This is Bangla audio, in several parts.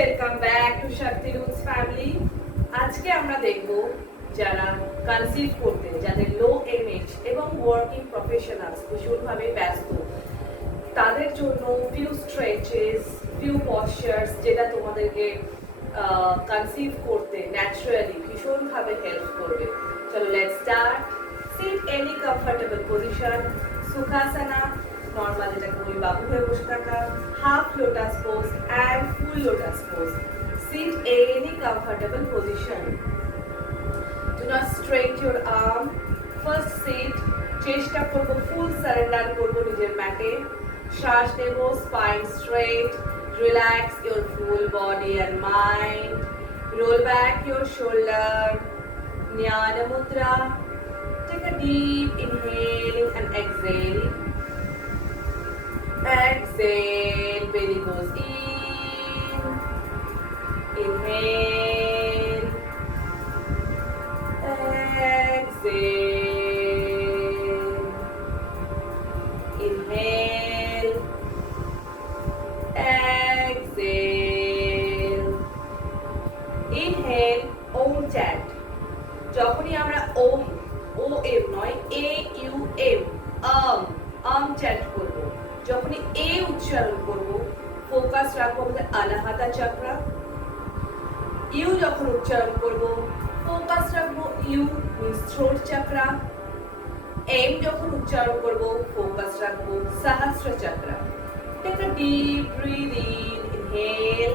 Welcome back to Shakti roots family. আজকে আমরা দেখব যারা কনসিভ করতে, যাদের লো এমএইচ এবং ওয়ার্কিং প্রফেশনালস ভীষণভাবে ব্যস্ত, তাদের জন্য ফিউ স্ট্রেচেস, ফিউ পশ্চারস যেটা তোমাদেরকে কনসিভ করতে ন্যাচারালি ভীষণভাবে হেল্প করবে। চলো let's start. Sit any comfortable position, sukhasana, normal যেটাকে বলি বাবু হয়ে বসে থাকা, half lotus pose and full lotus pose. Sit any comfortable position. Do not straight your arm. First sit. চেষ্টা করবো ফুল সারেন্ডার করবো নিজের ম্যাটে। শ্বাস নেব, spine straight. Relax your full body and mind. Roll back your shoulder. Jnana mudra. Take a deep inhaling and exhaling. Exhale, belly goes in. Inhale. Exhale. Inhale. Exhale. Inhale. Om chant. যখনই আমরা ওম, ও এম নয়, A U M, Aum chant করব। যখনই এ উচ্চারণ করব, ফোকাস রাখবো আমাদের অনাহাতা চক্রা। ইউ যখন উচ্চারণ করব, ফোকাস রাখবো U means throat chakra. M যখন উচ্চারণ করব, ফোকাস রাখবো Sahasra chakra. Take a deep breath in, inhale.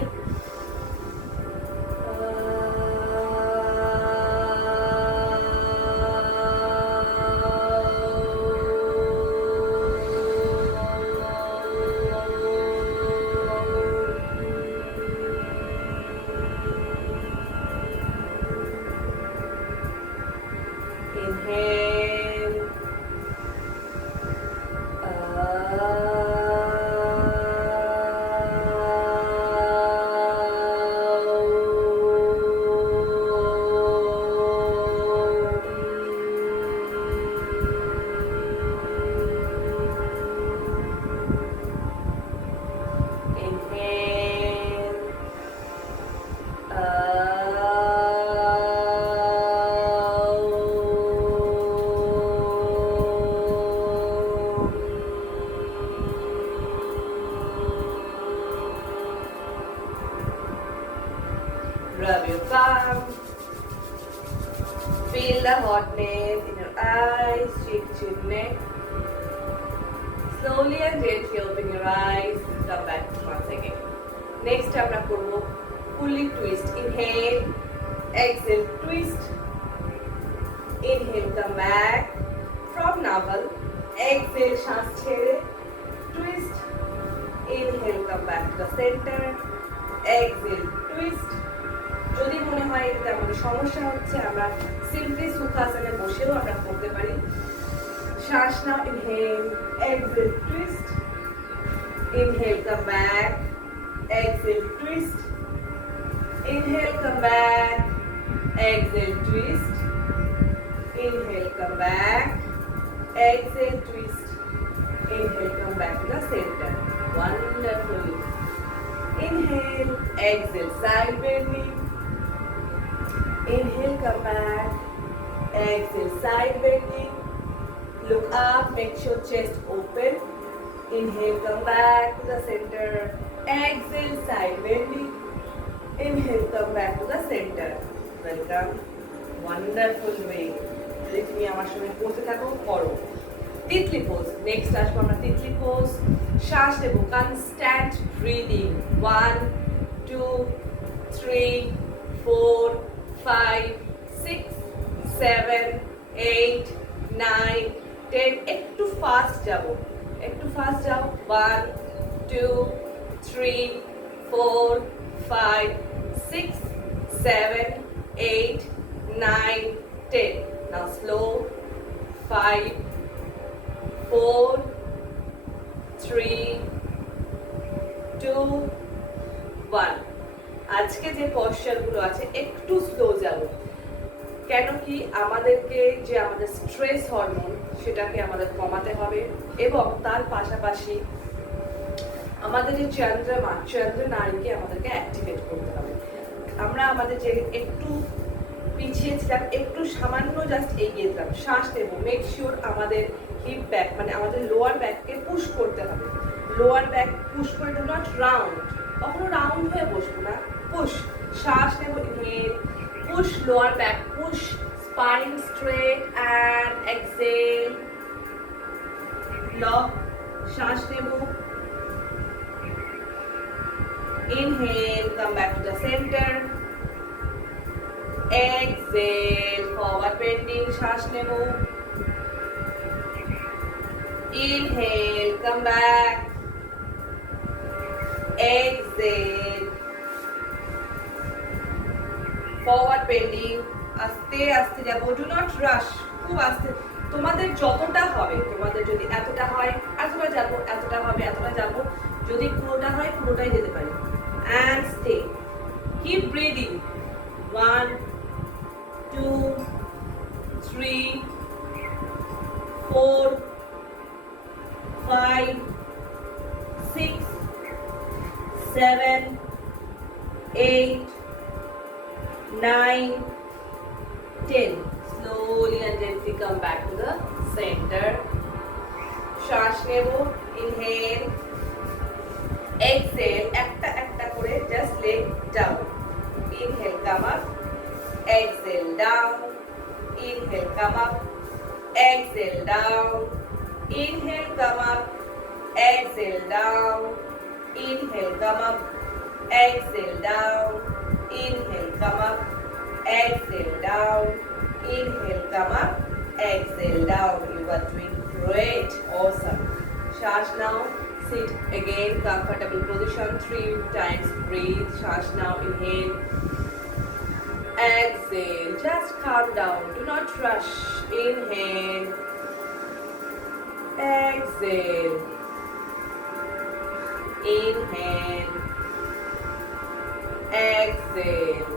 Inhale. Inhale. Rub your palm. Feel the hotness in your eyes, cheek to neck. Slowly and gently open your eyes. Come back once again. Next, আমরা করব fully twist. Inhale, exhale, twist. Inhale, come back from navel. Exhale, শ্বাস ছেড়ে twist. Inhale, come back to the center. Exhale, twist. যদি মনে হয় এতে আমাদের সমস্যা হচ্ছে, আমরা সিম্পলি সুখাসনে বসেও আমরা করতে পারি। শ্বাস নাও, inhale, exhale, twist. Inhale, come back, exhale, twist. Inhale, come back, exhale, twist. Inhale, come back, exhale, twist. Inhale, come back to the center. Wonderful. Inhale, exhale, side bending. Inhale, come back. Exhale, side bending. Look up, make sure chest open. Inhale, come back to the center. Exhale, side bending. Inhale, come back to the center. Welcome. Wonderful way. যদি তুমি আমার সঙ্গে করতে থাকো, করো। তিতলি পোজ। নেক্সট আসবো আমরা তিতলি পোজ। শ্বাস নেব, কনস্ট্যান্ট ব্রিদিং। 1 2 3 4 5 6 7 8 9 10। একটু ফাস্ট যাব, একটু ফাস্ট যাও। 1 2 3 4 5 6 7 8 9 10। Now slow. 5 4 3 2 1। আজকে যে পশ্চারগুলো আছে একটু স্লো যাব, কেন কি আমাদেরকে যে আমাদের স্ট্রেস হরমোন সেটাকে আমাদের কমাতে হবে এবং তার পাশাপাশি আমাদের যে চন্দ্র নাড়িকে আমাদেরকে অ্যাক্টিভেট করতে হবে। আমরা আমাদের যে একটু পিছিয়েছিলাম, একটু সামান্য জাস্ট এগিয়ে দিলাম, শ্বাস নেব, মেক শিওর আমাদের হিপ ব্যাক মানে আমাদের লোয়ার ব্যাককে পুশ করতে হবে। লোয়ার ব্যাক পুশ করে, ডু নট রাউন্ড, কখনো রাউন্ড হয়ে বসবো না, পুশ। শ্বাস নেব, inhale, push lower back, push spine straight and exhale, lock. শ্বাস নেব, inhale, come back to the center, exhale, forward bending, শ্বাস নেব, inhale, come back, exhale, forward bending, আস্তে আস্তে যাব, do not rush, খুব আস্তে, তোমাদের যতটা হবে, তোমাদের যদি এতটা হয় এতটা যাব, এতটা হবে এতটা যাব, যদি পুরোটা হয় পুরোটাই যেতে পারি। And stay. Keep breathing. 1, 2, 3, 4, 5, 6, 7, 8, 9, 10. Slowly and gently come back to the center. শ্বাস নেব, inhale, exhale, একটা একটা করে just lay down, inhale, come up, exhale, down, inhale, come up, exhale, down, inhale, come up, exhale, down, inhale, come up, exhale, down, inhale, come up, exhale, down, inhale, come up, exhale, down. You are doing great, awesome. Shas now, sit again, comfortable position, 3 times, breathe. Shas now, inhale, exhale, just calm down, do not rush, inhale, exhale, inhale, exhale,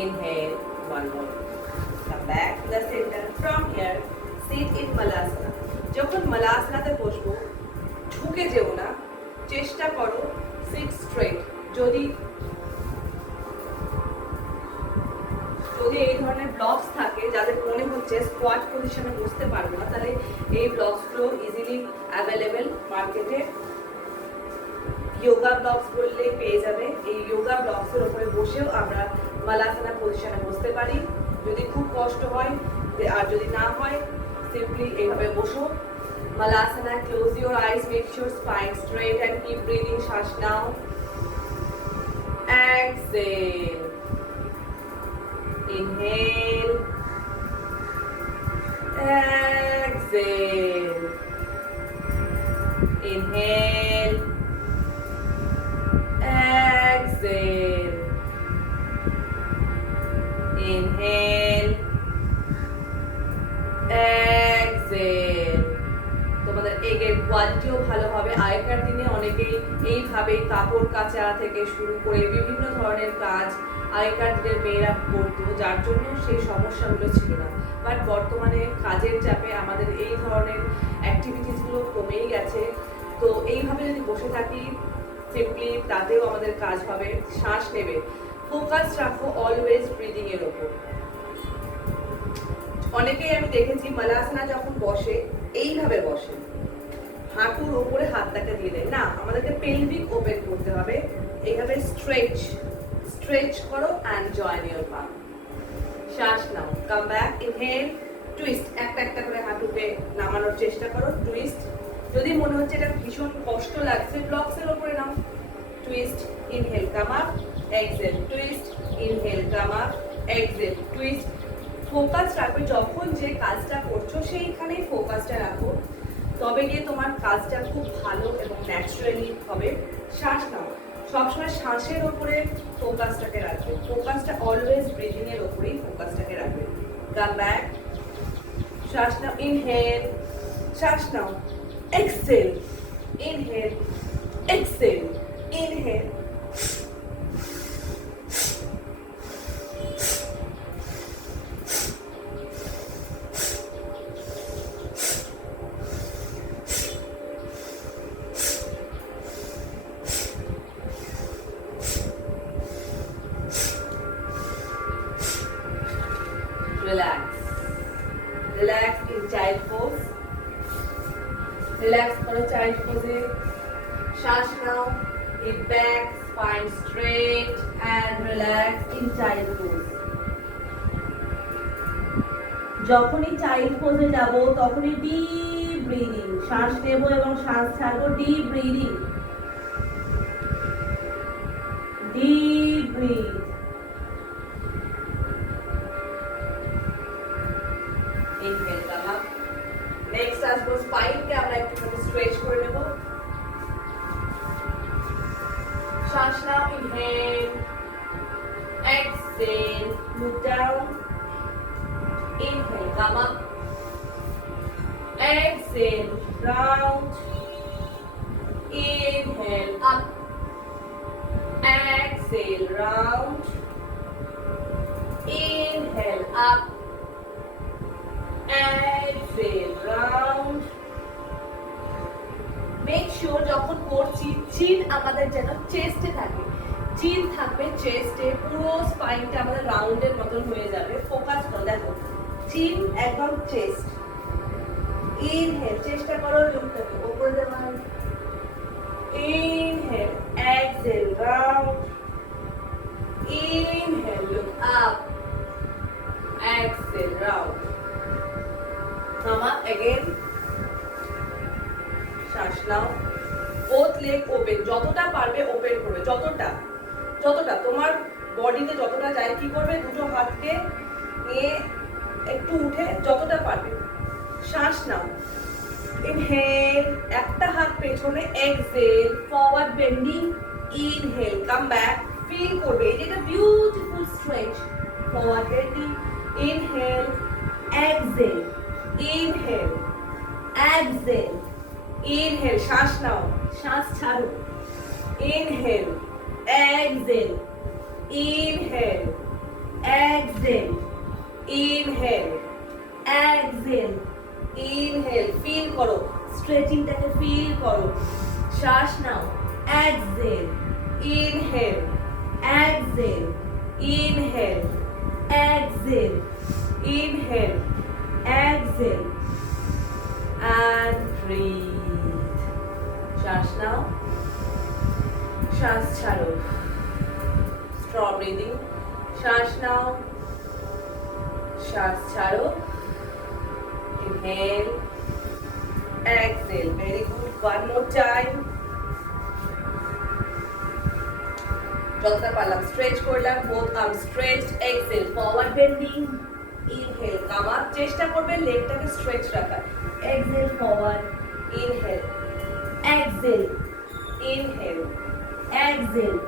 inhale, one more. Come back to the center. From here, sit in Malasana. যখন মালাসনাতে বসবো ঝুঁকে যেও না, চেষ্টা করো সিট স্ট্রেট। যদি এই ধরনের ব্লকস থাকে, যাদের মনে হচ্ছে স্কোয়াট পজিশনে বসতে পারবো না, তাহলে এই ব্লকসগুলো ইজিলি অ্যাভেলেবেল মার্কেটে। যোগা ব্লকস বললেই পেয়ে যাবে। এই যোগা ব্লকসের উপরে বসেও আমরা মালাসনা পজিশনে বসতে পারি যদি খুব কষ্ট হয়, আর যদি না হয় simply এইভাবে বসো। Malasana, close your eyes, make sure spine straight and keep breathing. Shas now. Exhale. Inhale. Exhale. Inhale. Exhale. Inhale. Exhale. তোমাদের এগের কোয়ালিটিও ভালো হবে। আগেকার দিনে অনেকেই এইভাবে কাপড় কাচা থেকে শুরু করে বিভিন্ন ধরনের কাজ আগেকার দিনের মেয়েরা করতো, যার জন্য সেই সমস্যাগুলো ছিল না। বাট বর্তমানে কাজের চাপে আমাদের এই ধরনের অ্যাক্টিভিটিসগুলো কমেই গেছে। তো এইভাবে যদি বসে থাকি সিম্পলি, তাতেও আমাদের কাজ হবে। শ্বাস নেবে, ফোকাস রাখো অলওয়েজ ব্রিদিং এর ওপর। অনেকেই আমি দেখেছি মালাসনা যখন বসে এইভাবে বসে, হাঁটুর ওপরে হাতটাকে দিয়ে দেয় না, আমাদেরকে পেলভিক ওপেন করতে হবে। এইভাবে স্ট্রেচ করো অ্যান্ড জয়েন ইওর পাম। শ্বাস নাও, কাম ব্যাক, ইনহেল, টুইস্ট, একটা একটা করে হাঁটুকে নামানোর চেষ্টা করো, টুইস্ট। যদি মনে হচ্ছে এটা ভীষণ কষ্ট লাগছে, ব্লকসের ওপরে নাও, twist, inhale, come up, exhale, twist, inhale, come up, exhale, twist. Focus রাখবে, যখন যে কাজটা করছো সেইখানেই ফোকাসটা রাখো, তবে গিয়ে তোমার কাজটা খুব ভালো এবং ন্যাচারালি হবে। শ্বাস নাও, সবসময় শ্বাসের ওপরে ফোকাসটাকে রাখবে, ফোকাসটা অলওয়েজ ব্রিদিং এর ওপরেই ফোকাসটাকে রাখবে। কাম ব্যাক, শ্বাস নাও, ইনহেল, শ্বাস নাও, এক্সহেল, ইনহেল, এক্সহেল, ইনহেল, শ্বাস নাও, in back, spine straight and relax in child pose. যখনই চাইল্ড পোজে যাব তখনই ডিপ ব্রিদিং, শ্বাস নেব এবং শ্বাস ছাড়বো, deep breathing, deep breath. Inhale come up. Next আসবো স্পাইনকে আমরা একটু স্ট্রেচ করে নেব। শ্বাস নাও, inhale, exhale, look down, inhale, come up, exhale, round, inhale, up, exhale, round, inhale, up, exhale, round. Make sure যখন করছি চিন আমাদের যেন চেস্টে থাকে, চিন থাকবে চেস্টে, পুরো স্পাইনটা আমাদের রাউন্ডের মতন হয়ে যাবে। ফোকাস করো, দেখো চিন একদম চেস্ট। ইনহেল, চেষ্টা করো লুকটাকে উপরে দেওয়ার। Inhale, exhale, round. Inhale, look up, exhale, round. Come up again, শ্বাস নাও, বোথ লেগ ওপেন, যতটা পারবে ওপেন করবে, যতটা তোমার বডিতে যতটা যায় কি করবে, দুটো হাতকে নিয়ে একটু উঠে যতটা পারবে শ্বাস নাও। ইনহেল, একটা হাত পেছনে, exhale, forward bending, inhale, come back, feel করবে এই যে একটা beautiful stretch, forward bending, inhale, exhale, inhale, exhale, inhale, শ্বাস নাও, শ্বাস ছাড়ো, inhale, exhale, inhale, exhale, inhale, exhale, inhale, feel করো, স্ট্রেচিংটাকে ফিল করো, শ্বাস নাও, exhale, inhale, exhale, inhale, exhale, inhale, exhale, and breathe. শ্বাস নাও, শ্বাস ছাড়ো, straw breathing, শ্বাস নাও, শ্বাস ছাড়ো, inhale, exhale, very good, one more time, যতটা পারলাম স্ট্রেচ করলাম, both arms stretched, exhale, forward bending, inhale, come up, চেষ্টা করবে লেগটাকে স্ট্রেচ রাখার, exhale, forward, inhale, exhale, inhale, exhale,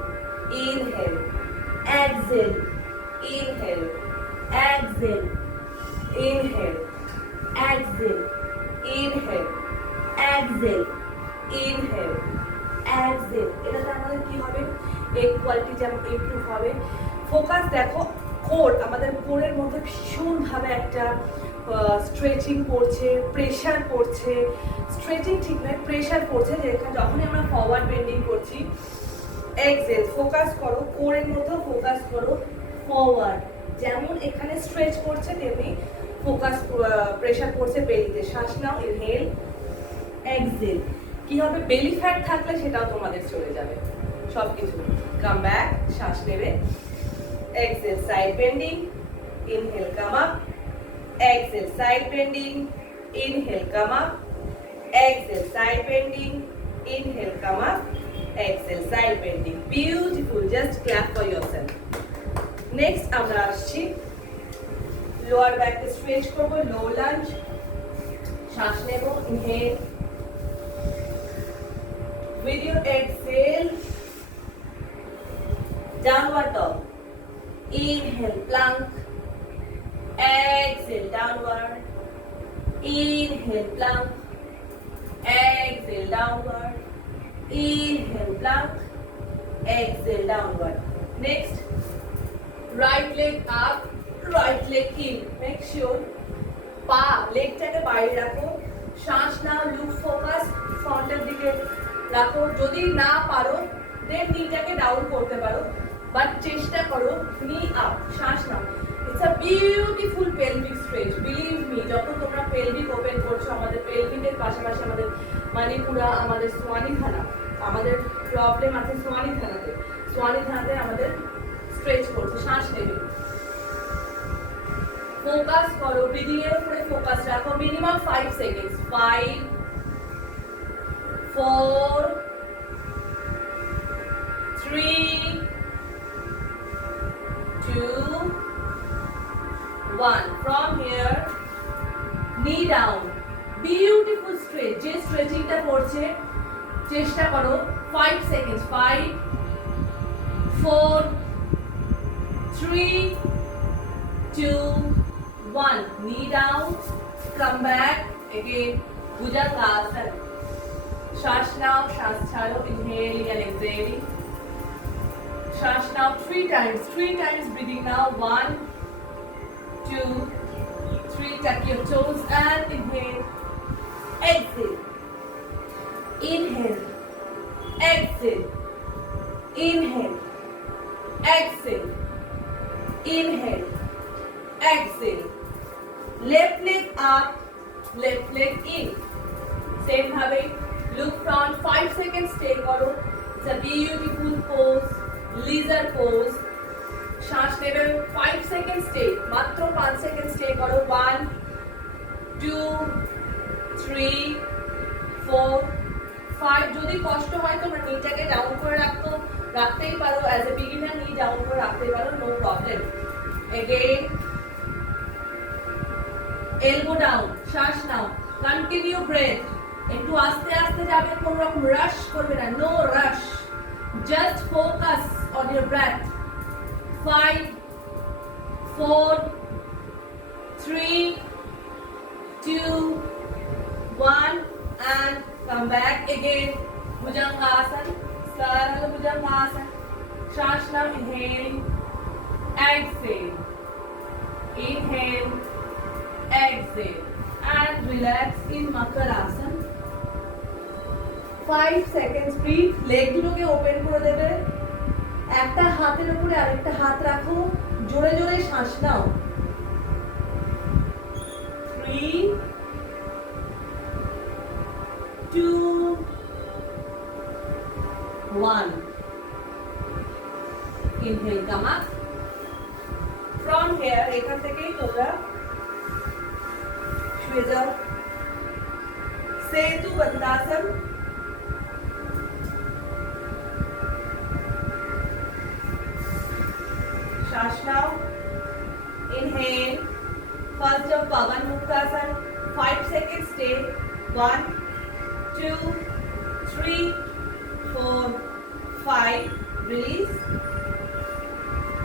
inhale, exhale, inhale, exhale, inhale, exhale, inhale, exhale, inhale, exhale, এটাতে আমাদের কি হবে, ইকুয়ালিটি যেমন ইমপ্রুভ হবে। ফোকাস দেখো কোর, আমাদের কোরের মধ্যে ভীষণ ভাবে একটা স্ট্রেচিং পড়ছে, প্রেশার পড়ছে, স্ট্রেচিং ঠিক নয়, প্রেশার পড়ছে, যেখানে যখনই আমরা ফরওয়ার্ড বেন্ডিং করছি। এক্সহেল, ফোকাস করো কোরের মধ্যে, ফোকাস করো ফরওয়ার্ড, যেমন এখানে স্ট্রেচ করছে তেমনি ফোকাস প্রেশার পড়ছে বেলিতে। শ্বাস নাও, ইনহেল, এক্সহেল, কি হবে বেলি ফ্যাট থাকলে সেটাও তোমাদের চলে যাবে সবকিছু। কাম ব্যাক, শ্বাস নেবে, exhale, side bending, inhale, come up, exhale, side bending, inhale, come up, exhale, side bending, inhale, come up, exhale, side bending. Beautiful, just clap for yourself. Next আমরা আসছি lower back কে stretch করব, low lunge, শ্বাস নেব, inhale, with your exhale, downward dog, inhale, plank, exhale, downward, inhale, plank, exhale, downward, inhale, plank, exhale, downward. Next, right leg up, right leg in. Make sure পা লেগটাকে বাইরে রাখো, শ্বাস নাও, লুক ফোকাস ফ্রন্টের দিকে রাখো। যদি না পারো দেন নিটাকে ডাউন করতে পারো, বাট চেষ্টা করো নি আপ, শ্বাস নাও। It's a beautiful pelvic stretch. Believe me, যখন তোমরা pelvic open করছো, আমাদের pelvic এর পাশাপাশি আমাদের মানিপুরা, আমাদের সোয়ানিখানা, আমাদের প্রবলেম আছে সোয়ানিধানাতে। সোয়ানিধানাতে আমাদের স্ট্রেচ করছে, শ্বাস নেবে। ফোকাস করো, ব্রিদিং এর উপরে ফোকাস রাখো। Minimum 5 seconds. 5 4 3 2 1. From here, knee down. Beautiful stretch. যে স্ট্রেচিংটা করছে চেষ্টা করো 5 seconds. 5 4 3 2 1. Knee down. Come back again. Bhujangasana. শ্বাস নাও, শ্বাস ছাড়ো। Inhaling and exhaling. শ্বাস নাও 3 times. 3 times breathing now. 1 2 3. Tuck your toes and inhale. Exhale. Inhale. Exhale. Inhale. Exhale. Inhale. Exhale. Left leg up, left leg in. Same bhabe. Look front. 5 seconds stay karo. It's a beautiful pose. Lizard pose. শ্বাস নেবে 5 সেকেন্ড স্টে, মাত্র 5 সেকেন্ড স্টে করো। 1 2 3 4 5. যদি কষ্ট হয় তোমরা নিটাকে ডাউন করে রাখতেই পারো। As a beginner knee down করে রাখতে পারো, no problem. Again elbow down. শ্বাস নাও, কন্টিনিউ ব্রেথ। একটু আস্তে আস্তে যাবে, কোনো রকম রাশ করবে না, no rush, just focus on your breath. 5 4 3 2 1 and come back again. Bhujangasana. Sarala Bhujangasana. श्वास now. Inhale, exhale, inhale, exhale and relax in Makarasana. 5 seconds breathe. leg গুলোকে ওপেন করে দেবে। একটা হাতের উপরে আরেকটা হাত রাখো, জোরে জোরে শ্বাস নাও। 3 2 1. Inhale, come up. From here, এখান থেকেই তোমরা শুয়ে যাও। সেতু বন্দাসন। শ্বাস নাও। Inhale. First of Pavan Muktasana. 5 seconds stay. 1 2 3 4 5. Release.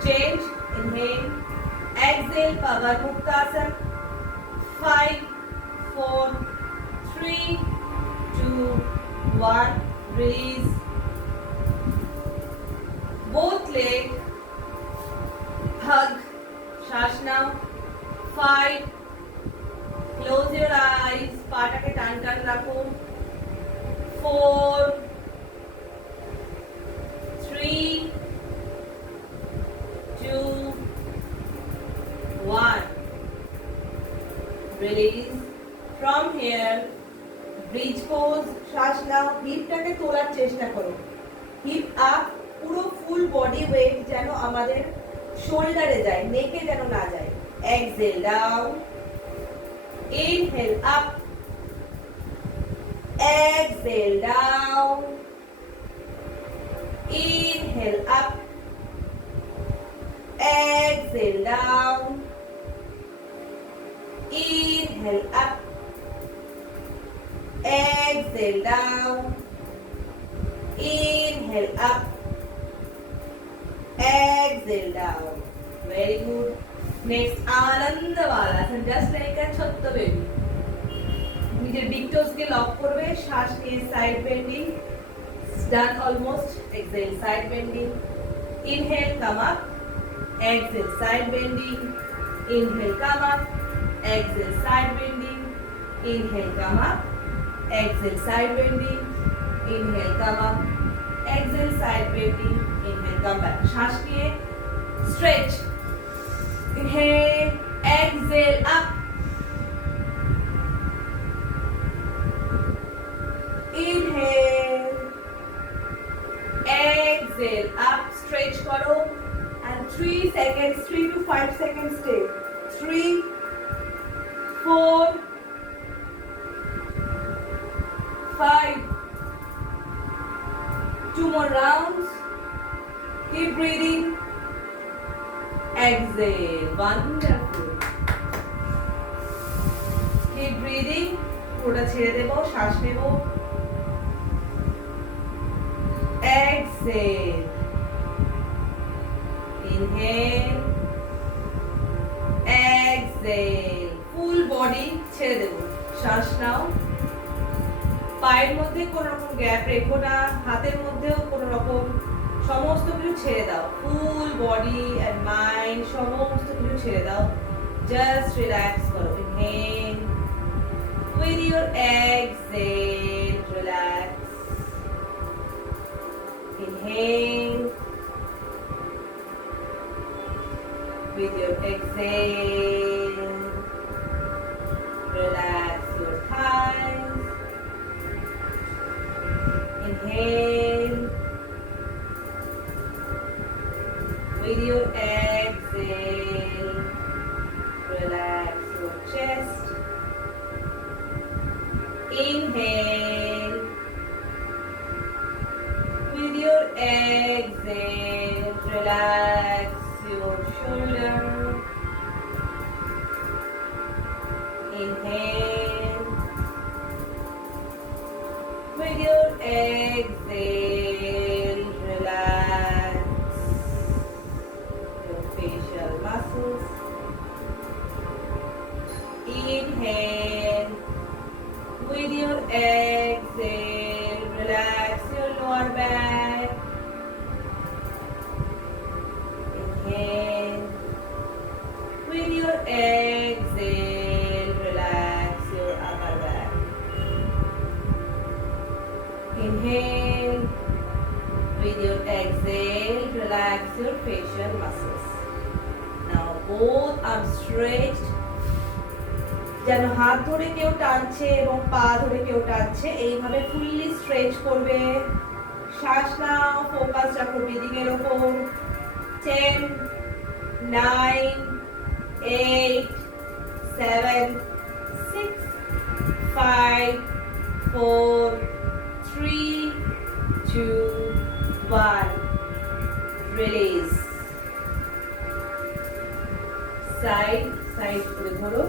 Change. Inhale. Exhale. Pavan Muktasana. 5 4 3 2 1. Release. Both legs. Hug. শ্বাস নাও। 5. Close your eyes. পাটাকে টান টান রাখো। 4 3 2 1. Release. From here, bridge pose. শ্বাস নাও। হিপটাকে তোলার চেষ্টা করো। হিপ আপ, পুরো ফুল বডি ওয়েট যেন আমাদের শোল্ডারে যায়, নেকে যেন না যায়। Excel down. Inhale up, Excel down, inhale up, Excel down, inhale up, Excel down, inhale up, exhale down. Very good. Next, Ananda Valasana, just like a Chatta baby. নিজের big toes কে লক করবে, শ্বাস নিয়ে side bending. Done almost. Exhale, side bending. Inhale, come up. Exhale, side bending. Inhale, come up. Exhale, side bending. Inhale, come up. Exhale, side bending. Inhale, come up. Exhale, side bending. Inhale, come back. শ্বাস নিয়ে stretch. Inhale, exhale, up. Inhale, exhale up stretch করো and 3 seconds 3 to 5 seconds stay 3 4 5 2 more rounds keep breathing exhale wonderful keep breathing পুরোটা ছেড়ে দেব শ্বাস নেব exhale inhale exhale full body ছেড়ে দেব শ্বাস নাও পায়ের মধ্যে কোনো রকম গ্যাপ রেখো না হাতের মধ্যেও কোনো রকম সমস্ত কিছু ছেড়ে দাও ফুল বডি এন্ড মাইন্ড সমস্ত কিছু ছেড়ে দাও জাস্ট রিল্যাক্স করো inhale with your exhale relax inhale with your exhale relax your thighs inhale with your exhale relax your chest inhale with your exhale relax your shoulder inhale with your exhale relax your facial muscles inhale with your exhale relax your lower back inhale with your exhale relax your upper back inhale with your exhale relax your facial muscles now both arms stretched যেন হাত ধরে কেউ টানছে এবং পা ধরে কেউ টানছে এইভাবে ফুললি স্ট্রেচ করবে শ্বাস নাও ফোকাস রাখো ব্রিদিং এর উপর 10 9 8 7 6 5 4 3 2 1 রিলিজ সাইড করে ধরো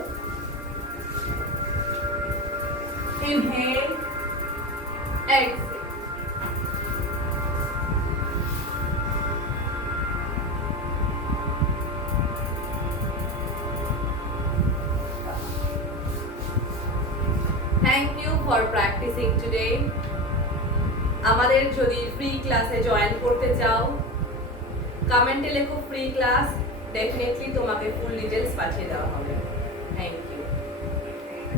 inhale exhale thank you for practicing today আমাদের যদি ফ্রি ক্লাসে জয়েন করতে চাও কমেন্টে লেখো ফ্রি ক্লাস ডেফিনেটলি তোমাকে ফুল ডিটেইলস পাঠিয়ে দেওয়া হবে থ্যাংক ইউ